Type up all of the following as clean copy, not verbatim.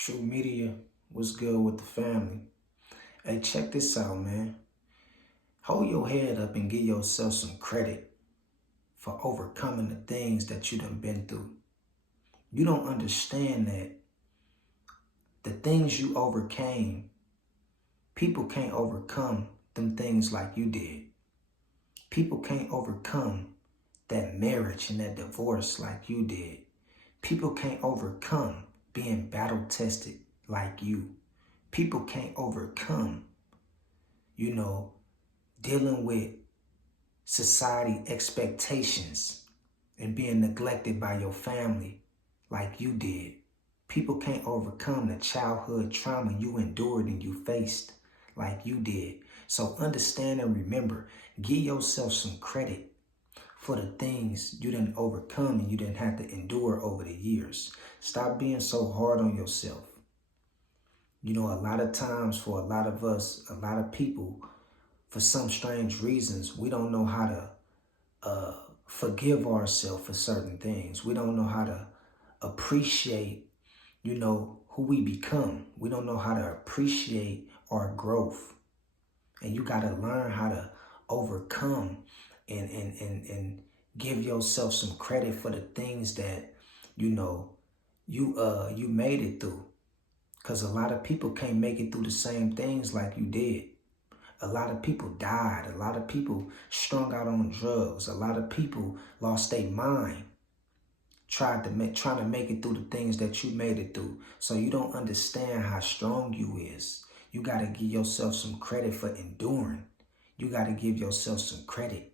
True Media, what's good with the family? Hey, check this out, man. Hold your head up and give yourself some credit for overcoming the things that you done been through. You don't understand that the things you overcame, people can't overcome them things like you did. People can't overcome that marriage and that divorce like you did. People can't overcome being battle tested like you. People can't overcome, dealing with society expectations and being neglected by your family like you did. People can't overcome the childhood trauma you endured and you faced like you did. So understand and remember, give yourself some credit for the things you didn't overcome and you didn't have to endure over the years. Stop being so hard on yourself. A lot of times for a lot of us, a lot of people, for some strange reasons, we don't know how to forgive ourselves for certain things. We don't know how to appreciate, who we become. We don't know how to appreciate our growth. And you got to learn how to overcome and give yourself some credit for the things that, you made it through. Because a lot of people can't make it through the same things like you did. A lot of people died. A lot of people strung out on drugs. A lot of people lost their mind trying to make it through the things that you made it through. So you don't understand how strong you is. You got to give yourself some credit for enduring. You got to give yourself some credit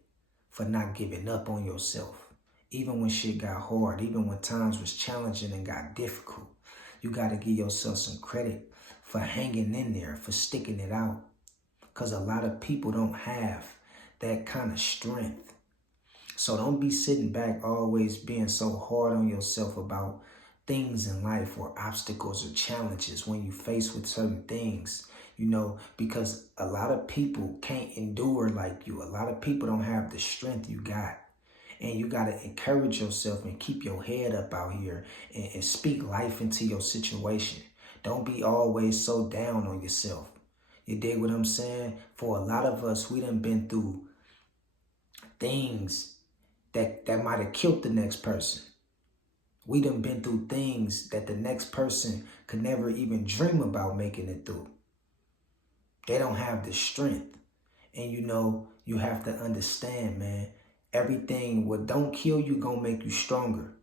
for not giving up on yourself. Even when shit got hard, even when times was challenging and got difficult, you got to give yourself some credit for hanging in there, for sticking it out. Because a lot of people don't have that kind of strength. So don't be sitting back always being so hard on yourself about things in life or obstacles or challenges when you face with certain things, because a lot of people can't endure like you. A lot of people don't have the strength you got. And you got to encourage yourself and keep your head up out here and speak life into your situation. Don't be always so down on yourself. You dig what I'm saying? For a lot of us, we done been through things that might have killed the next person. We done been through things that the next person could never even dream about making it through. They don't have the strength. And you have to understand, man, everything what don't kill you gonna make you stronger.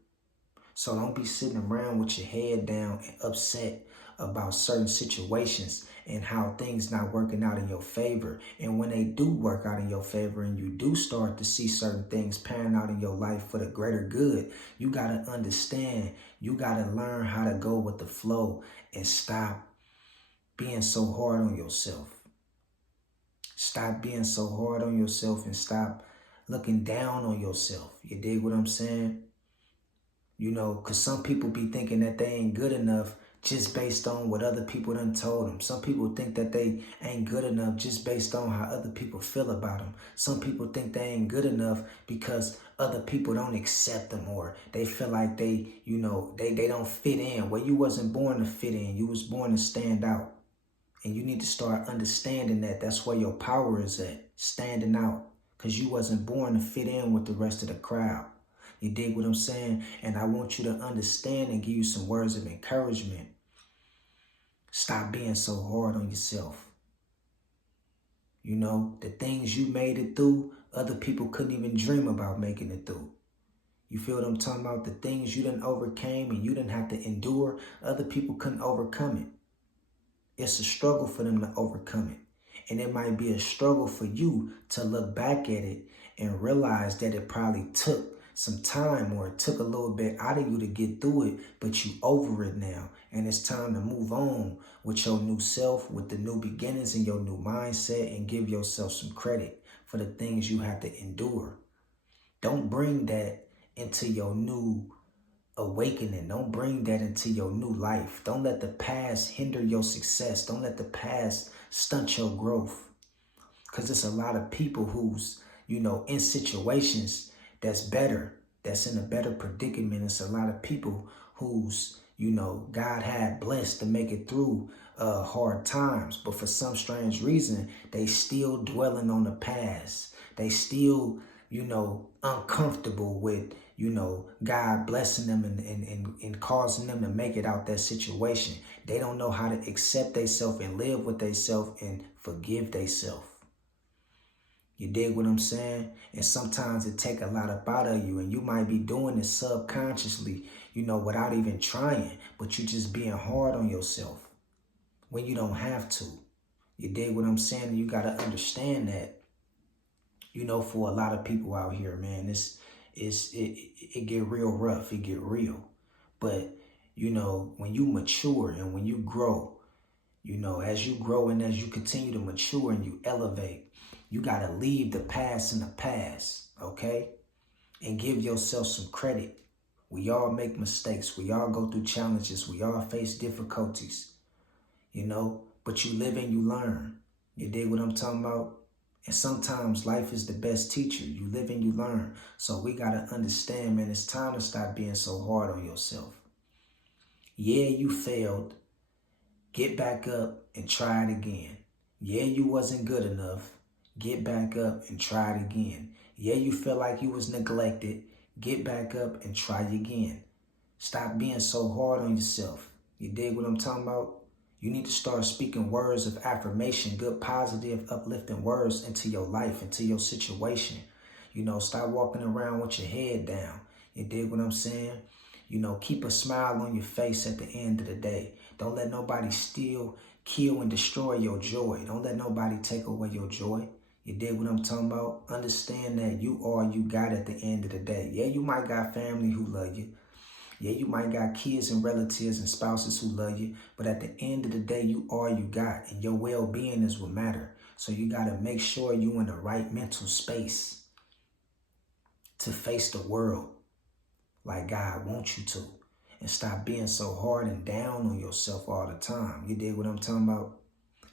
So don't be sitting around with your head down and upset about certain situations and how things not working out in your favor. And when they do work out in your favor and you do start to see certain things pan out in your life for the greater good, you got to understand, you got to learn how to go with the flow and stop being so hard on yourself. Stop being so hard on yourself and stop looking down on yourself. You dig what I'm saying? Because some people be thinking that they ain't good enough just based on what other people done told them. Some people think that they ain't good enough just based on how other people feel about them. Some people think they ain't good enough because other people don't accept them or they feel like they don't fit in. Well, you wasn't born to fit in. You was born to stand out. And you need to start understanding that that's where your power is at, standing out, because you wasn't born to fit in with the rest of the crowd. You dig what I'm saying? And I want you to understand and give you some words of encouragement. Stop being so hard on yourself. The things you made it through, other people couldn't even dream about making it through. You feel what I'm talking about? The things you didn't overcame and you didn't have to endure, other people couldn't overcome it. It's a struggle for them to overcome it. And it might be a struggle for you to look back at it and realize that it probably took some time or it took a little bit out of you to get through it, but you over it now. And it's time to move on with your new self, with the new beginnings and your new mindset, and give yourself some credit for the things you have to endure. Don't bring that into your new awakening. Don't bring that into your new life. Don't let the past hinder your success. Don't let the past stunt your growth. Because there's a lot of people who's, in situations that's better, that's in a better predicament. It's a lot of people who's, You know, God had blessed to make it through hard times, but for some strange reason, they still dwelling on the past. They still, you know, uncomfortable with, you know, God blessing them and causing them to make it out that situation. They don't know how to accept themselves and live with themselves and forgive themselves. You dig what I'm saying? And sometimes it take a lot out of you, and you might be doing it subconsciously, you know, without even trying, but you just being hard on yourself when you don't have to. You dig what I'm saying? And you got to understand that, you know, for a lot of people out here, man, it get real rough. It get real. But, you know, when you mature and when you grow, you know, as you grow and as you continue to mature and you elevate, you got to leave the past in the past, okay? And give yourself some credit. We all make mistakes. We all go through challenges. We all face difficulties, you know? But you live and you learn. You dig what I'm talking about? And sometimes life is the best teacher. You live and you learn. So we got to understand, man, it's time to stop being so hard on yourself. Yeah, you failed. Get back up and try it again. Yeah, you wasn't good enough. Get back up and try it again. Yeah, you feel like you was neglected. Get back up and try again. Stop being so hard on yourself. You dig what I'm talking about? You need to start speaking words of affirmation, good, positive, uplifting words into your life, into your situation. You know, stop walking around with your head down. You dig what I'm saying? You know, keep a smile on your face at the end of the day. Don't let nobody steal, kill, and destroy your joy. Don't let nobody take away your joy. You dig what I'm talking about? Understand that you are you got at the end of the day. Yeah, you might got family who love you. Yeah, you might got kids and relatives and spouses who love you. But at the end of the day, you are you got. And your well-being is what matter. So you got to make sure you in the right mental space to face the world like God wants you to. And stop being so hard and down on yourself all the time. You dig what I'm talking about?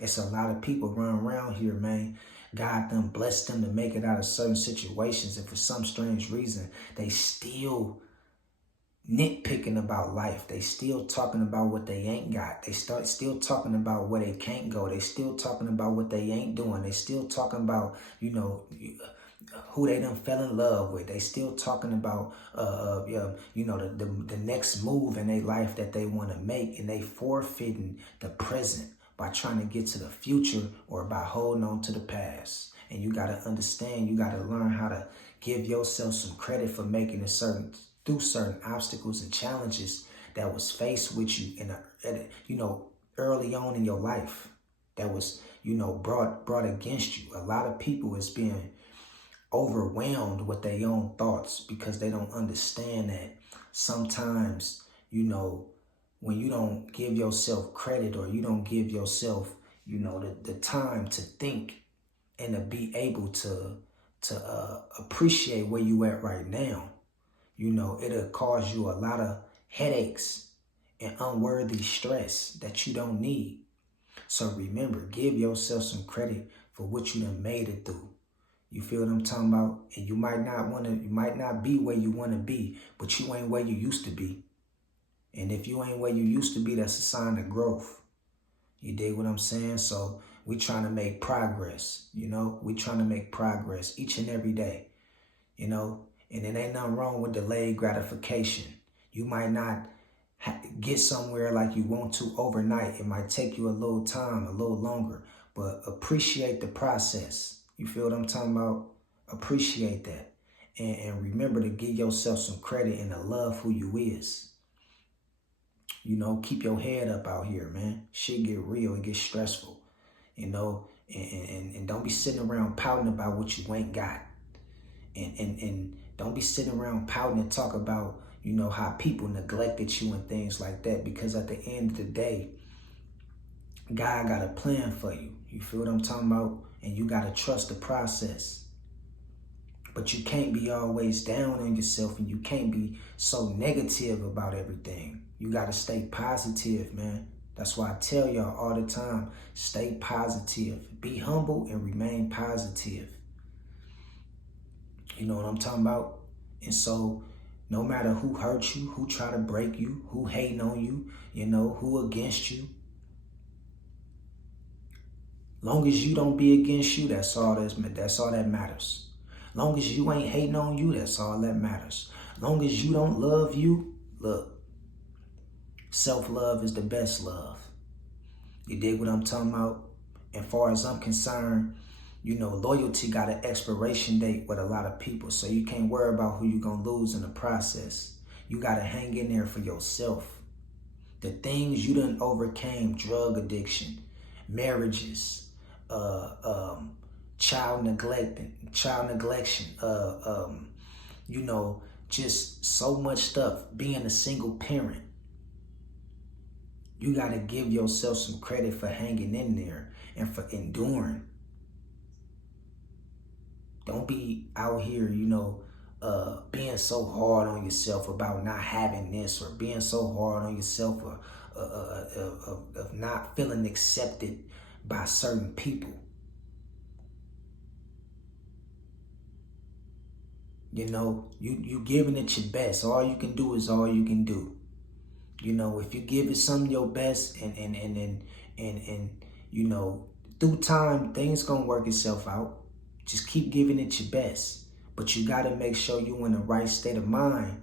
It's a lot of people running around here, man. God done blessed them to make it out of certain situations. And for some strange reason, they still nitpicking about life. They still talking about what they ain't got. They still talking about where they can't go. They still talking about what they ain't doing. They still talking about, you know, who they done fell in love with. They still talking about, you know, the next move in their life that they want to make. And they forfeiting the present by trying to get to the future or by holding on to the past. And you got to understand, you got to learn how to give yourself some credit for making it through certain obstacles and challenges that was faced with you you know, early on in your life, that was, you know, brought against you. A lot of people is being overwhelmed with their own thoughts because they don't understand that sometimes, you know, when you don't give yourself credit or you don't give yourself, you know, the time to think and to be able to appreciate where you at right now, you know, it'll cause you a lot of headaches and unworthy stress that you don't need. So remember, give yourself some credit for what you done made it through. You feel what I'm talking about? And you might not be where you want to be, but you ain't where you used to be. And if you ain't where you used to be, that's a sign of growth. You dig what I'm saying? So we trying to make progress, you know? We trying to make progress each and every day, you know? And it ain't nothing wrong with delayed gratification. You might not get somewhere like you want to overnight. It might take you a little time, a little longer, but appreciate the process. You feel what I'm talking about? Appreciate that. And remember to give yourself some credit and to love who you is. You know, keep your head up out here, man. Shit get real. It gets stressful, you know, and don't be sitting around pouting about what you ain't got. And don't be sitting around pouting and talk about, you know, how people neglected you and things like that. Because at the end of the day, God got a plan for you. You feel what I'm talking about? And you got to trust the process. But you can't be always down on yourself and you can't be so negative about everything. You got to stay positive, man. That's why I tell y'all all the time, stay positive. Be humble and remain positive. You know what I'm talking about? And so No matter who hurt you, who try to break you, who hating on you, who against you. Long as you don't be against you, that's all that matters. Long as you ain't hating on you, that's all that matters. Long as you don't love you, look, self-love is the best love. You dig what I'm talking about? As far as I'm concerned, loyalty got an expiration date with a lot of people, so you can't worry about who you're going to lose in the process. You got to hang in there for yourself. The things you done overcame, drug addiction, marriages, child neglection, just so much stuff, being a single parent. You got to give yourself some credit for hanging in there and for enduring. Don't be out here, being so hard on yourself about not having this, or being so hard on yourself of not feeling accepted by certain people. You giving it your best. All you can do is all you can do. If you give it some of your best and through time, things gonna work itself out. Just keep giving it your best. But you gotta make sure you in the right state of mind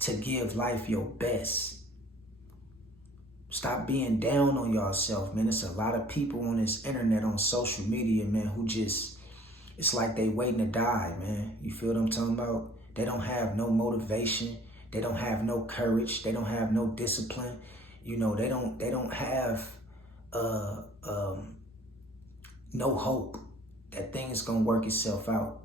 to give life your best. Stop being down on yourself, man. It's a lot of people on this internet, on social media, man, who just, it's like they waiting to die, man. You feel what I'm talking about? They don't have no motivation. They don't have no courage. They don't have no discipline. They don't have no hope that things gonna work itself out.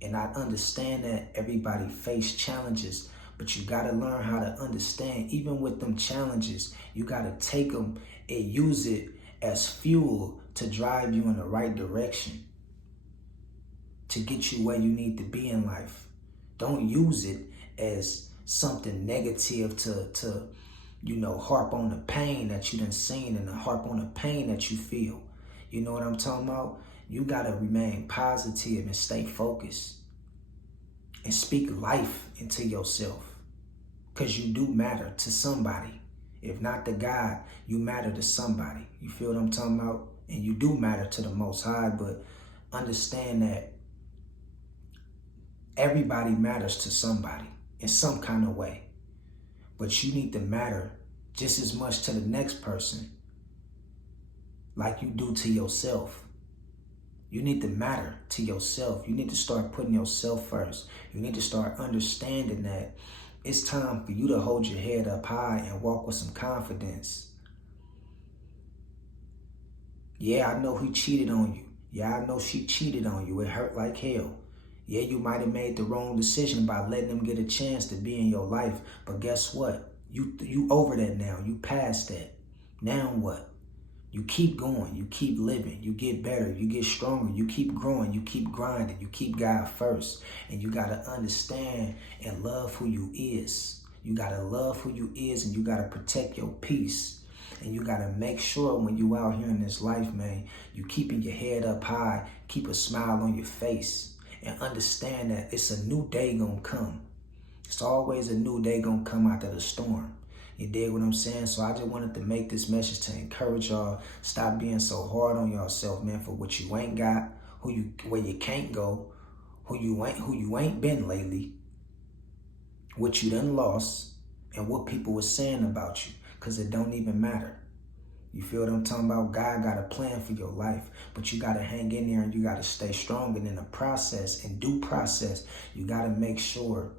And I understand that everybody face challenges, but you gotta learn how to understand, even with them challenges, you gotta take them and use it as fuel to drive you in the right direction, to get you where you need to be in life. Don't use it as something negative to harp on the pain that you done seen and harp on the pain that you feel. You know what I'm talking about? You gotta remain positive and stay focused and speak life into yourself, because you do matter to somebody. If not to God, you matter to somebody. You feel what I'm talking about? And you do matter to the Most High, but understand that everybody matters to somebody in some kind of way. But you need to matter just as much to the next person like you do to yourself. You need to matter to yourself. You need to start putting yourself first. You need to start understanding that it's time for you to hold your head up high and walk with some confidence. Yeah, I know he cheated on you. Yeah, I know she cheated on you. It hurt like hell. Yeah, you might have made the wrong decision by letting them get a chance to be in your life. But guess what? You over that now. You past that. Now what? You keep going. You keep living. You get better. You get stronger. You keep growing. You keep grinding. You keep God first. And you got to understand and love who you is. You got to love who you is, and you got to protect your peace. And you got to make sure when you out here in this life, man, you keeping your head up high. Keep a smile on your face. And understand that it's a new day gonna come. It's always a new day gonna come after the storm. You dig what I'm saying? So I just wanted to make this message to encourage y'all. Stop being so hard on yourself, man, for what you ain't got, where you can't go, who you ain't been lately, what you done lost, and what people were saying about you, because it don't even matter. You feel what I'm talking about? God got a plan for your life, but you got to hang in there and you got to stay strong. And in the process, in due process, you got to make sure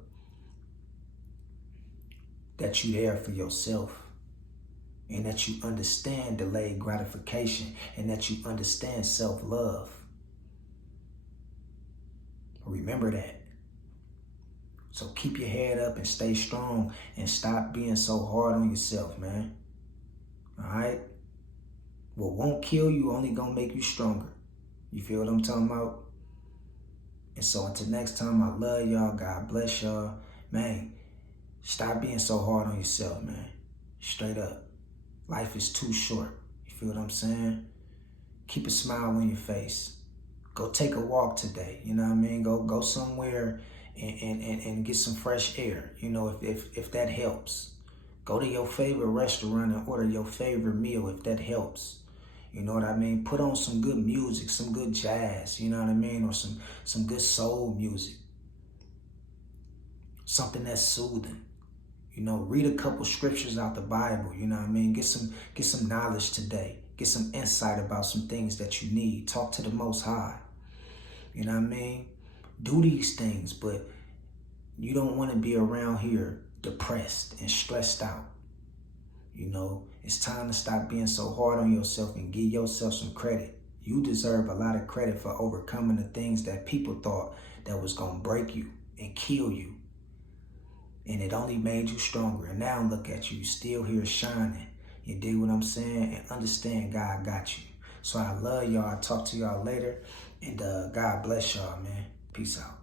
that you're there for yourself, and that you understand delayed gratification, and that you understand self-love. Remember that. So keep your head up and stay strong, and stop being so hard on yourself, man. All right? What won't kill you only gonna make you stronger. You feel what I'm talking about? And so until next time, I love y'all. God bless y'all. Man, stop being so hard on yourself, man. Straight up. Life is too short. You feel what I'm saying? Keep a smile on your face. Go take a walk today. You know what I mean? Go somewhere and get some fresh air. You know, if that helps. Go to your favorite restaurant and order your favorite meal if that helps. You know what I mean? Put on some good music, some good jazz, you know what I mean? Or some good soul music. Something that's soothing. You know, read a couple scriptures out the Bible, you know what I mean? Get some knowledge today. Get some insight about some things that you need. Talk to the Most High. You know what I mean? Do these things, but you don't want to be around here depressed and stressed out. You know, it's time to stop being so hard on yourself and give yourself some credit. You deserve a lot of credit for overcoming the things that people thought that was going to break you and kill you. And it only made you stronger. And now look at you, still here shining. You dig what I'm saying? And understand God got you. So I love y'all. I'll talk to y'all later. And God bless y'all, man. Peace out.